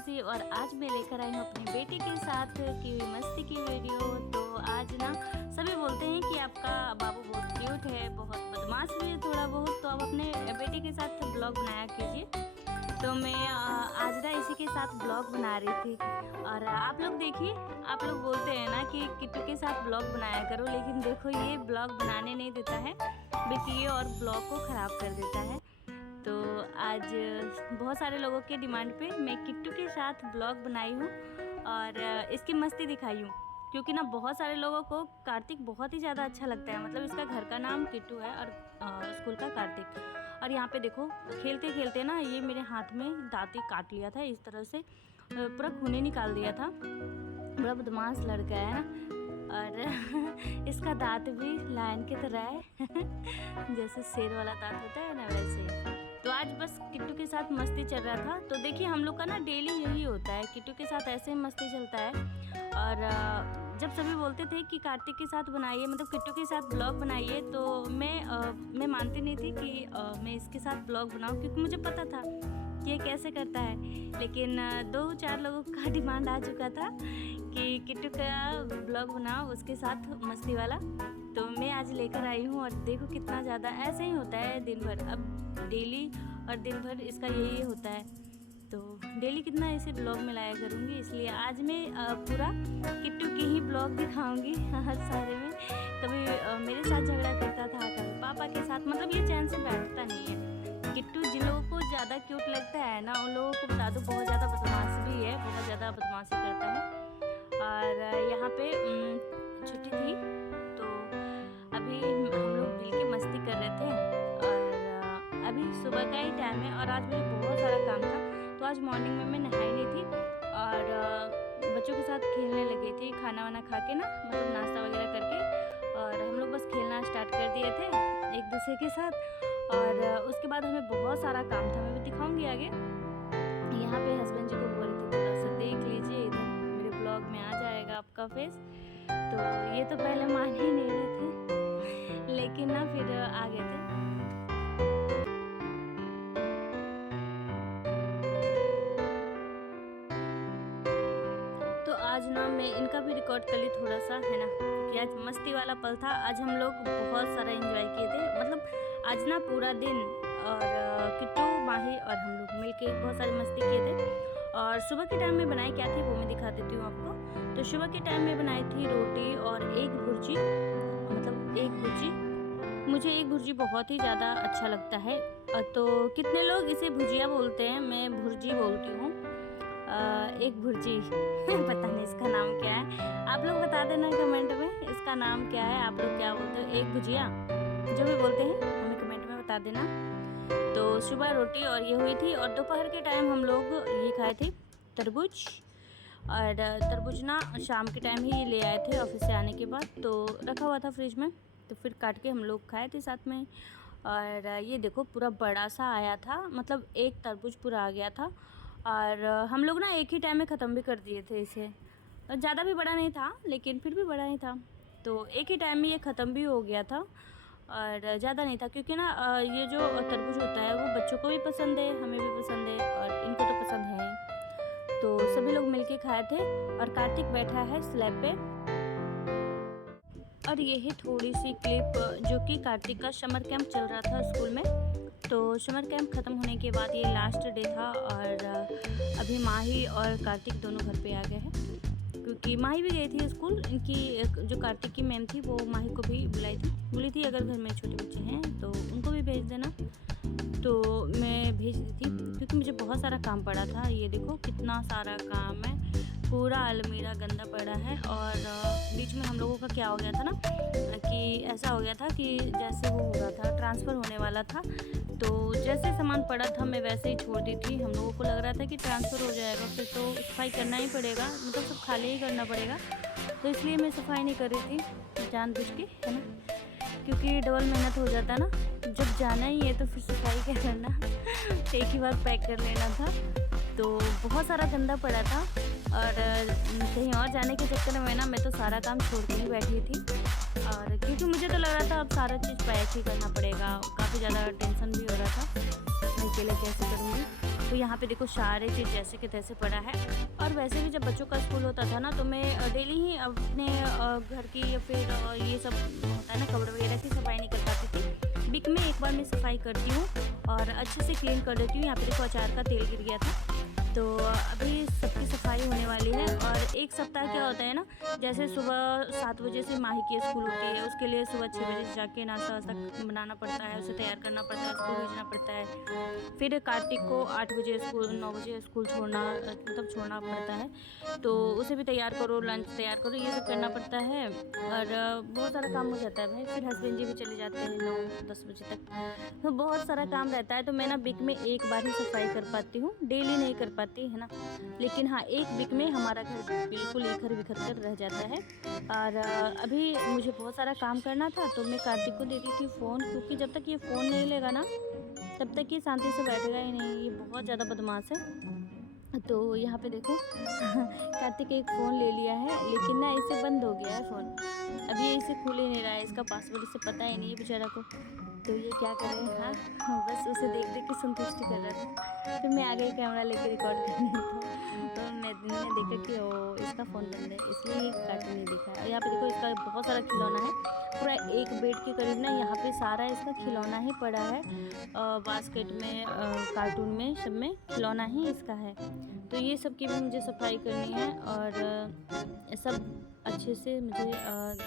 खुशी और आज मैं लेकर आई हूँ अपनी बेटी के साथ की हुई मस्ती की वीडियो। तो आज ना सभी बोलते हैं कि आपका बाबू बहुत क्यूट है, बहुत बदमाश भी है थोड़ा बहुत, तो आप अपने बेटी के साथ ब्लॉग बनाया कीजिए। तो मैं आज ना इसी के साथ ब्लॉग बना रही थी और आप लोग देखिए, आप लोग बोलते हैं ना कि किट्टू के साथ ब्लॉग बनाया करो, लेकिन देखो ये ब्लॉग बनाने नहीं देता है बल्कि ये और ब्लॉग को ख़राब कर देता है। तो आज बहुत सारे लोगों के डिमांड पे मैं किट्टू के साथ ब्लॉग बनाई हूँ और इसकी मस्ती दिखाई हूँ, क्योंकि ना बहुत सारे लोगों को कार्तिक बहुत ही ज़्यादा अच्छा लगता है। मतलब इसका घर का नाम किट्टू है और स्कूल का कार्तिक। और यहाँ पे देखो खेलते खेलते ना ये मेरे हाथ में दांती काट लिया था, इस तरह से पूरा खूनी निकाल दिया था। बड़ा बदमाश लड़का है ना। और इसका दांत भी लायन की तरह है जैसे शेर वाला दांत होता है ना, वैसे। तो आज बस किट्टू के साथ मस्ती चल रहा था। तो देखिए हम लोग का ना डेली यही होता है, किट्टू के साथ ऐसे ही मस्ती चलता है। और जब सभी बोलते थे कि कार्तिक के साथ बनाइए, मतलब किट्टू के साथ ब्लॉग बनाइए, तो मैं मानती नहीं थी कि मैं इसके साथ ब्लॉग बनाऊं, क्योंकि मुझे पता था कि ये कैसे करता है। लेकिन 2-4 लोगों का डिमांड आ चुका था कि किट्टू का ब्लॉग बनाओ उसके साथ मस्ती वाला। तो मैं आज लेकर आई हूँ और देखो कितना ज़्यादा ऐसे ही होता है दिन भर। अब डेली और दिन भर इसका यही होता है, तो डेली कितना इसे ब्लॉग में लाया करूँगी। इसलिए आज मैं पूरा किट्टू की ही ब्लॉग दिखाऊंगी हर सारे में। कभी मेरे साथ झगड़ा करता था, कभी पापा के साथ, मतलब ये चैन से बैठता नहीं है। किट्टू जिन लोगों को ज़्यादा क्यूट लगता है ना, उन लोगों को बता दो बहुत ज़्यादा बदमाश भी है, बहुत ज़्यादा बदमाशी करता है। और यहाँ पे छुट्टी थी तो अभी हम लोग मिल के मस्ती कर रहे थे और अभी सुबह का ही टाइम है और आज मुझे बहुत सारा काम था। तो आज मॉर्निंग में मैं नहाई नहीं थी और बच्चों के साथ खेलने लगी थी, खाना वाना खा के ना, मतलब नाश्ता वगैरह करके। और हम लोग बस खेलना स्टार्ट कर दिए थे एक दूसरे के साथ। और उसके बाद हमें बहुत सारा काम था, मैं भी दिखाऊंगी आगे। यहाँ पे हस्बैंड जी को बोल रही थी थोड़ा सा देख लीजिए, इधर मेरे ब्लॉग में आ जाएगा आपका फेस। तो ये तो पहले मान ही नहीं रहे थे, लेकिन ना फिर आ गए थे। तो आज ना मैं इनका भी रिकॉर्ड कर ली थोड़ा सा, है ना, क्योंकि आज मस्ती वाला पल था। आज हम लोग बहुत सारा एंजॉय किए थे, मतलब आज ना पूरा दिन। और किट्टू, माही और हम लोग मिलके बहुत सारी मस्ती किए थे। और सुबह के टाइम में बनाई क्या थी वो मैं दिखा देती हूँ आपको। तो सुबह के टाइम में बनाई थी रोटी और एक भुर्जी, मतलब एक भुर्जी। मुझे एक भुर्जी बहुत ही ज़्यादा अच्छा लगता है। तो कितने लोग इसे भुजिया बोलते हैं, मैं भुर्जी बोलती हूँ। एक भुर्जी पता नहीं इसका नाम क्या है, आप लोग बता देना कमेंट में इसका नाम क्या है, आप लोग क्या बोलते हो, एक भुजिया जो भी बोलते हैं हमें कमेंट में बता देना। तो सुबह रोटी और ये हुई थी और दोपहर के टाइम हम लोग ये खाए थे तरबूज। और तरबूज ना शाम के टाइम ही ले आए थे ऑफिस से आने के बाद, तो रखा हुआ था फ्रिज में, तो फिर काट के हम लोग खाए थे साथ में। और ये देखो पूरा बड़ा सा आया था, मतलब एक तरबूज पूरा आ गया था। और हम लोग ना एक ही टाइम में ख़त्म भी कर दिए थे इसे। ज़्यादा भी बड़ा नहीं था लेकिन फिर भी बड़ा ही था, तो एक ही टाइम में ये ख़त्म भी हो गया था। और ज़्यादा नहीं था, क्योंकि ना ये जो तरबूज होता है वो बच्चों को भी पसंद है, हमें भी पसंद है और इनको तो पसंद है ही। तो सभी लोग मिलके खाए थे। और कार्तिक बैठा है स्लैब पे। और ये है थोड़ी सी क्लिप जो कि कार्तिक का समर कैंप चल रहा था स्कूल में। तो समर कैंप ख़त्म होने के बाद ये लास्ट डे था और अभी माही और कार्तिक दोनों घर पे आ गए हैं, क्योंकि माही भी गई थी स्कूल। इनकी जो कार्तिक की मैम थी वो माही को भी बोली थी अगर घर में छोटे बच्चे हैं तो उनको भी भेज देना। तो मैं भेज दी थी, क्योंकि मुझे बहुत सारा काम पड़ा था। ये देखो कितना सारा काम है, पूरा अलमीरा गंदा पड़ा है। और बीच में हम लोगों का क्या हो गया था ना, कि ऐसा हो गया था कि जैसे वो हो रहा था, ट्रांसफ़र होने वाला था, तो जैसे सामान पड़ा था मैं वैसे ही छोड़ दी थी। हम लोगों को लग रहा था कि ट्रांसफ़र हो जाएगा, फिर तो सफाई करना ही पड़ेगा, मतलब सब खाली ही करना पड़ेगा। तो इसलिए मैं सफाई नहीं कर रही थी जानबूझ के, है ना, क्योंकि डबल मेहनत हो जाता ना। जब जाना ही है तो फिर सफाई क्या करना एक ही बार पैक कर लेना था। तो बहुत सारा गंदा पड़ा था और कहीं और जाने के चक्कर में ना मैं तो सारा काम छोड़ के ही बैठी थी। और क्योंकि मुझे तो लग रहा था अब सारा चीज़ पैक ही करना पड़ेगा, काफ़ी ज़्यादा टेंशन भी हो रहा था मैं अकेले कैसे करूँगी। तो यहाँ पे देखो सारे चीज़ जैसे कि तैसे पड़ा है। और वैसे भी जब बच्चों का स्कूल होता था ना, तो मैं डेली ही अपने घर की या फिर ये सब होता है ना कपड़े वगैरह की सफाई नहीं कर पाती थी। वीक में एक बार मैं सफाई करती हूँ और अच्छे से क्लीन कर देती हूँ। यहाँ पे देखो अचार का तेल गिर गया था, तो अभी सबकी सफाई होने वाली है। और एक सप्ताह क्या होता है ना, जैसे सुबह 7 बजे से माही की स्कूल होती है, उसके लिए सुबह 6 बजे से जाके नाश्ता वास्ता बनाना पड़ता है, उसे तैयार करना पड़ता है, स्कूल भेजना पड़ता है। फिर कार्तिक को 8 बजे स्कूल 9 बजे स्कूल छोड़ना मतलब छोड़ना पड़ता है, तो उसे भी तैयार करो, लंच तैयार करो, ये सब करना पड़ता है। और बहुत सारा काम हो जाता है भाई। फिर हस्बैंड जी भी चले जाते हैं 9-10 बजे तक, तो बहुत सारा काम रहता है। तो मैं ना वीक में एक बार ही सफाई कर पाती हूँ, डेली नहीं कर पाती है ना। लेकिन हाँ, एक वीक में हमारा घर बिल्कुल इखर बिखर कर रह जाता है। और अभी मुझे बहुत सारा काम करना था, तो मैं कार्तिक को दे दी थी फ़ोन, क्योंकि जब तक ये फ़ोन नहीं लेगा ना, तब तक ये शांति से बैठेगा ही नहीं। ये बहुत ज़्यादा बदमाश है। तो यहाँ पे देखो कार्तिक एक फ़ोन ले लिया है, लेकिन ना इसे बंद हो गया है फ़ोन। अभी ये इसे खुल ही नहीं रहा है, इसका पासवर्ड इसे पता ही नहीं है बेचारा को। तो ये क्या करे, हाँ बस उसे देख देख के संतुष्टि कर रहा था। फिर मैं आ गई कैमरा लेके रिकॉर्ड करने, तो मैंने देखा कि ओ इसका फ़ोन बंद है, इसलिए ये कार्टून नहीं दिखा है। और यहाँ पे देखो इसका बहुत सारा खिलौना है, पूरा एक बेड के करीब ना यहाँ पे सारा इसका खिलौना ही पड़ा है। बास्केट में कार्टून में सब में खिलौना ही इसका है। तो ये सब की भी मुझे सफाई करनी है। और सब अच्छे से मुझे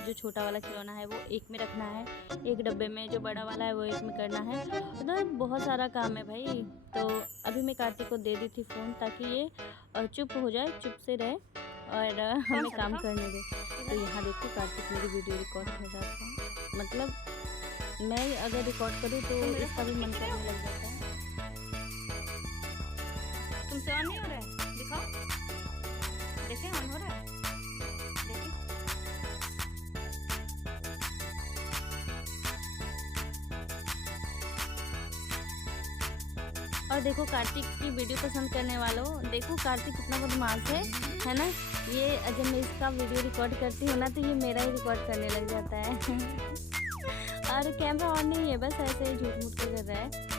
जो छोटा वाला खिलौना है वो एक में रखना है, एक डब्बे में, जो बड़ा वाला है वो एक में करना है। मतलब बहुत सारा काम है भाई। तो अभी मैं कार्तिक को दे दी थी फ़ोन, ताकि ये चुप हो जाए, चुप से रहे और हमें काम करने दे। तो यहाँ देखो कार्तिक मेरी वीडियो रिकॉर्ड कर रहा था। मतलब मैं अगर रिकॉर्ड करूँ तो इसका भी मन करने लग जाता है। तुमसे ऑन नहीं हो रहा है, दिखाओ, देखिए ऑन हो रहा है, देखिए। और देखो कार्तिक की वीडियो पसंद करने वालों, देखो कार्तिक कितना बदमाश है ना। ये जब मैं इसका वीडियो रिकॉर्ड करती हूँ ना, तो ये मेरा ही रिकॉर्ड करने लग जाता है और कैमरा ऑन नहीं है, बस ऐसे ही झूठ मूठ के कर रहा है।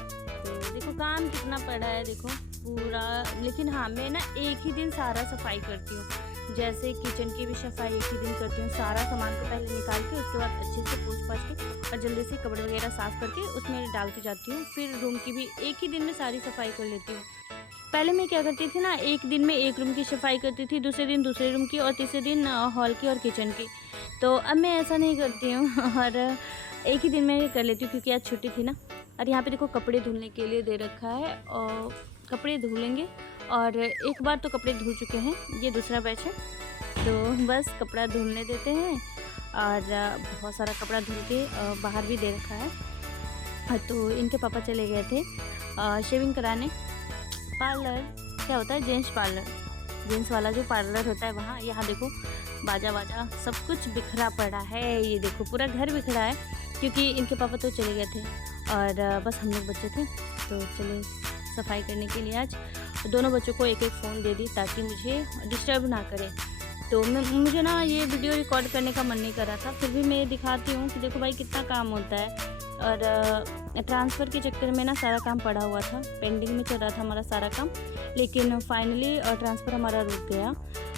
तो देखो काम कितना पड़ा है, देखो पूरा। लेकिन हाँ, मैं ना एक ही दिन सारा सफाई करती हूँ। जैसे किचन की भी सफाई एक ही दिन करती हूँ, सारा सामान को पहले निकाल के, उसके बाद अच्छे से पोंछ पाछ के और जल्दी से कपड़े वगैरह साफ़ करके उसमें डालती जाती हूँ। फिर रूम की भी एक ही दिन में सारी सफाई कर लेती हूँ। पहले मैं क्या करती थी ना, एक दिन में एक रूम की सफाई करती थी, दूसरे दिन दूसरे रूम की और तीसरे दिन हॉल की और किचन की। तो अब मैं ऐसा नहीं करती हूँ और एक ही दिन में कर लेती हूँ, क्योंकि आज छुट्टी थी ना। और यहाँ पे देखो कपड़े धुलने के लिए दे रखा है, और कपड़े धुलेंगे। और एक बार तो कपड़े धुल चुके हैं, ये दूसरा बैच है, तो बस कपड़ा धुलने देते हैं। और बहुत सारा कपड़ा धुल के बाहर भी दे रखा है। तो इनके पापा चले गए थे शेविंग कराने। पार्लर क्या होता है, जेंट्स पार्लर, जेंट्स वाला जो पार्लर होता है वहाँ। यहाँ देखो बाजा बाजा सब कुछ बिखरा पड़ा है, ये देखो पूरा घर बिखरा है, क्योंकि इनके पापा तो चले गए थे और बस हम लोग बच्चे थे। तो चले सफाई करने के लिए आज दोनों बच्चों को एक एक फ़ोन दे दी, ताकि मुझे डिस्टर्ब ना करे। तो मुझे ना ये वीडियो रिकॉर्ड करने का मन नहीं कर रहा था, फिर भी मैं दिखाती हूँ कि देखो भाई कितना काम होता है। और ट्रांसफ़र के चक्कर में ना सारा काम पड़ा हुआ था, पेंडिंग में चल रहा था हमारा सारा काम। लेकिन फाइनली ट्रांसफ़र हमारा रुक गया।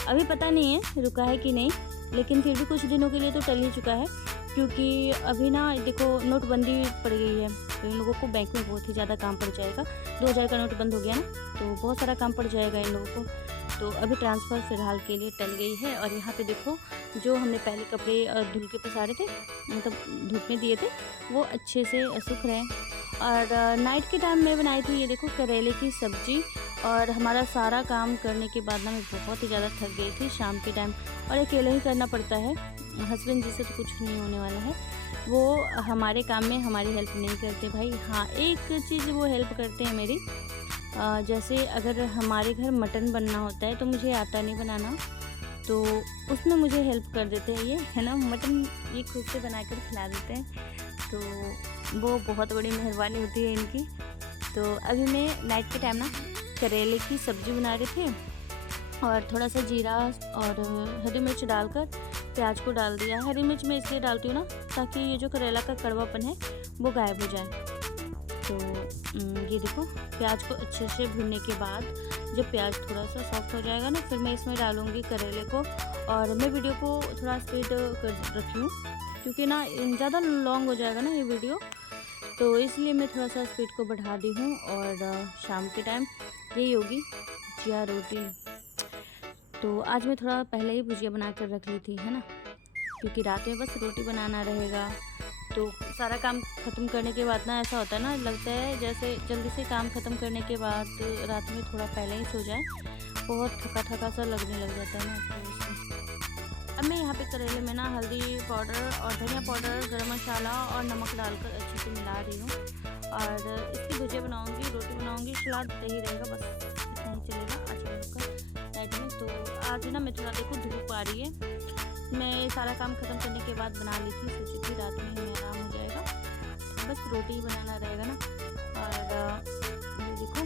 अभी पता नहीं है रुका है कि नहीं, लेकिन फिर भी कुछ दिनों के लिए तो टल ही चुका है, क्योंकि अभी ना देखो नोटबंदी पड़ गई है, तो इन लोगों को बैंक में बहुत ही ज़्यादा काम पड़ जाएगा। 2000 का नोट बंद हो गया ना, तो बहुत सारा काम पड़ जाएगा इन लोगों को। तो अभी ट्रांसफ़र फ़िलहाल के लिए टल गई है। और यहाँ पे देखो जो हमने पहले कपड़े धुल के पसारे थे, मतलब धूप में दिए थे, वो अच्छे से सूख रहे हैं। और नाइट के टाइम में बनाई थी ये देखो करेले की सब्ज़ी। और हमारा सारा काम करने के बाद ना मैं बहुत ही ज़्यादा थक गई थी शाम के टाइम, और अकेले ही करना पड़ता है, हस्बैंड जी से तो कुछ नहीं होने वाला है। वो हमारे काम में हमारी हेल्प नहीं करते भाई। हाँ, एक चीज़ वो हेल्प करते हैं मेरी, जैसे अगर हमारे घर मटन बनना होता है तो मुझे आता नहीं बनाना, तो उसमें मुझे हेल्प कर देते हैं ये, है ना। मटन ये खुद से बना कर खिला देते हैं, तो वो बहुत बड़ी मेहरबानी होती है इनकी। तो अभी मैं नाइट के टाइम ना करेले की सब्ज़ी बना रहे थे, और थोड़ा सा जीरा और हरी मिर्च डालकर प्याज को डाल दिया। हरी मिर्च मैं इसलिए डालती हूँ ना, ताकि ये जो करेला का कड़वापन है वो गायब हो जाए। तो ये देखो प्याज को अच्छे से भूनने के बाद जब प्याज थोड़ा सा सॉफ्ट हो जाएगा ना, फिर मैं इसमें डालूँगी करेले को। और मैं वीडियो को थोड़ा स्पीड कर रखी हूँ क्योंकि ना ज़्यादा लॉन्ग हो जाएगा ना ये वीडियो, तो इसलिए मैं थोड़ा सा स्पीड को बढ़ा दी हूँ। और शाम के टाइम यही होगी भुजिया रोटी। तो आज मैं थोड़ा पहले ही भुजिया बना कर रख ली थी, है ना, क्योंकि रात में बस रोटी बनाना रहेगा। तो सारा काम ख़त्म करने के बाद ना ऐसा होता है ना, लगता है जैसे जल्दी से काम ख़त्म करने के बाद रात में थोड़ा पहले ही सो जाए, बहुत थका थका सा लगने लग जाता है ना। तो अब मैं यहाँ पे करेले में ना हल्दी पाउडर और धनिया पाउडर, गरम मसाला और नमक डालकर अच्छे से मिला रही हूँ। और इसकी भुजिया बनाऊँगी, रोटी बनाऊँगी, सलाद दही रहेगा, बस इतना ही चलेगा आज हम लोग का नाइट में। तो आज ना मैं थोड़ा देखो धूप आ रही है, मैं सारा काम ख़त्म करने के बाद बना ली थी, सोची थी रात में हमें आराम हो जाएगा, बस रोटी ही बनाना रहेगा ना। और ये देखो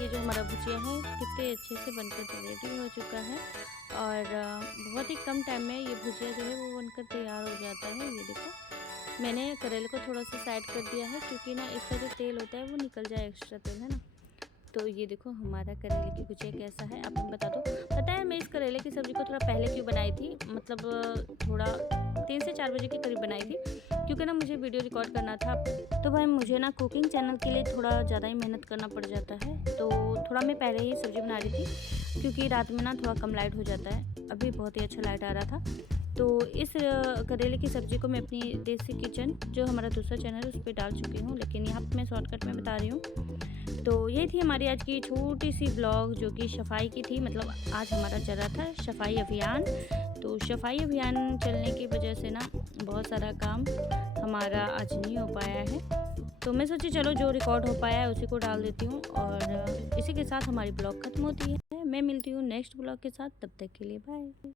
ये जो हमारा भुजिया है कितने अच्छे से बनकर रेडी हो चुका है। और बहुत ही कम टाइम में ये भुजिया जो है वो बनकर तैयार हो जाता है। ये देखो मैंने करेले को थोड़ा सा साइड कर दिया है क्योंकि ना इसका जो तेल होता है वो निकल जाए, एक्स्ट्रा तेल, है ना। तो ये देखो हमारा करेले की भुजिया कैसा है, आप हमें बता दो। पता है मैं इस करेले की सब्ज़ी को थोड़ा पहले क्यों बनाई थी, मतलब थोड़ा 3 से 4 बजे के करीब बनाई थी, क्योंकि ना मुझे वीडियो रिकॉर्ड करना था। तो भाई मुझे ना कुकिंग चैनल के लिए थोड़ा ज़्यादा ही मेहनत करना पड़ जाता है, तो थोड़ा मैं पहले ही सब्ज़ी बना रही थी क्योंकि रात में ना थोड़ा कम लाइट हो जाता है। अभी बहुत ही अच्छा लाइट आ रहा था। तो इस करेले की सब्ज़ी को मैं अपनी देसी किचन जो हमारा दूसरा चैनल है उस पर डाल चुकी हूँ, लेकिन यहाँ पर मैं शॉर्टकट में बता रही हूँ। तो ये थी हमारी आज की छोटी सी ब्लॉग जो कि सफाई की थी, मतलब आज हमारा चल रहा था सफाई अभियान। तो सफाई अभियान चलने की वजह से ना बहुत सारा काम हमारा आज नहीं हो पाया है, तो मैं सोची चलो जो रिकॉर्ड हो पाया है उसी को डाल देती हूँ। और इसी के साथ हमारी ब्लॉग ख़त्म होती है। मैं मिलती हूँ नेक्स्ट ब्लॉग के साथ, तब तक के लिए बाय।